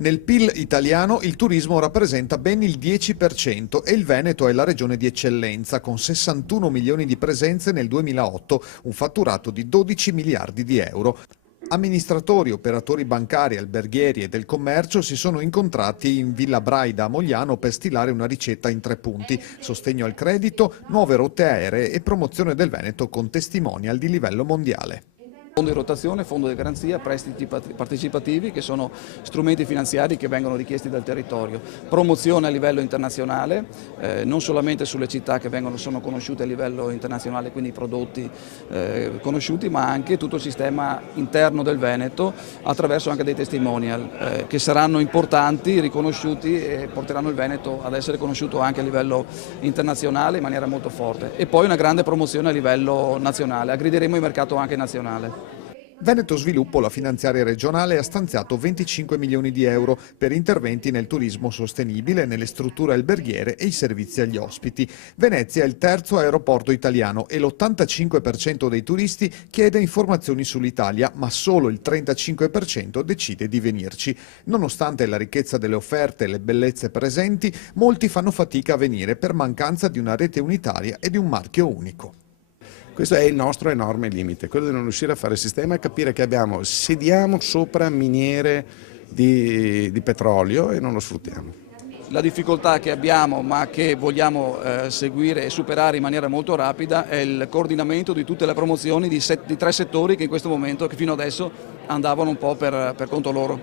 Nel PIL italiano il turismo rappresenta ben il 10% e il Veneto è la regione di eccellenza, con 61 milioni di presenze nel 2008, un fatturato di 12 miliardi di euro. Amministratori, operatori bancari, alberghieri e del commercio si sono incontrati in Villa Braida a Mogliano per stilare una ricetta in 3 punti: sostegno al credito, nuove rotte aeree e promozione del Veneto con testimonial di livello mondiale. Fondo di rotazione, fondo di garanzia, prestiti partecipativi che sono strumenti finanziari che vengono richiesti dal territorio, promozione a livello internazionale, non solamente sulle città che sono conosciute a livello internazionale, quindi i prodotti conosciuti, ma anche tutto il sistema interno del Veneto attraverso anche dei testimonial che saranno importanti, riconosciuti e porteranno il Veneto ad essere conosciuto anche a livello internazionale in maniera molto forte. E poi una grande promozione a livello nazionale, aggrediremo il mercato anche nazionale. Veneto Sviluppo, la finanziaria regionale, ha stanziato 25 milioni di euro per interventi nel turismo sostenibile, nelle strutture alberghiere e i servizi agli ospiti. Venezia è il terzo aeroporto italiano e l'85% dei turisti chiede informazioni sull'Italia, ma solo il 35% decide di venirci. Nonostante la ricchezza delle offerte e le bellezze presenti, molti fanno fatica a venire per mancanza di una rete unitaria e di un marchio unico. Questo è il nostro enorme limite, quello di non riuscire a fare il sistema e capire che sediamo sopra miniere di petrolio e non lo sfruttiamo. La difficoltà che abbiamo, ma che vogliamo seguire e superare in maniera molto rapida, è il coordinamento di tutte le promozioni di 3 settori che in questo momento, che fino adesso andavano un po' per conto loro.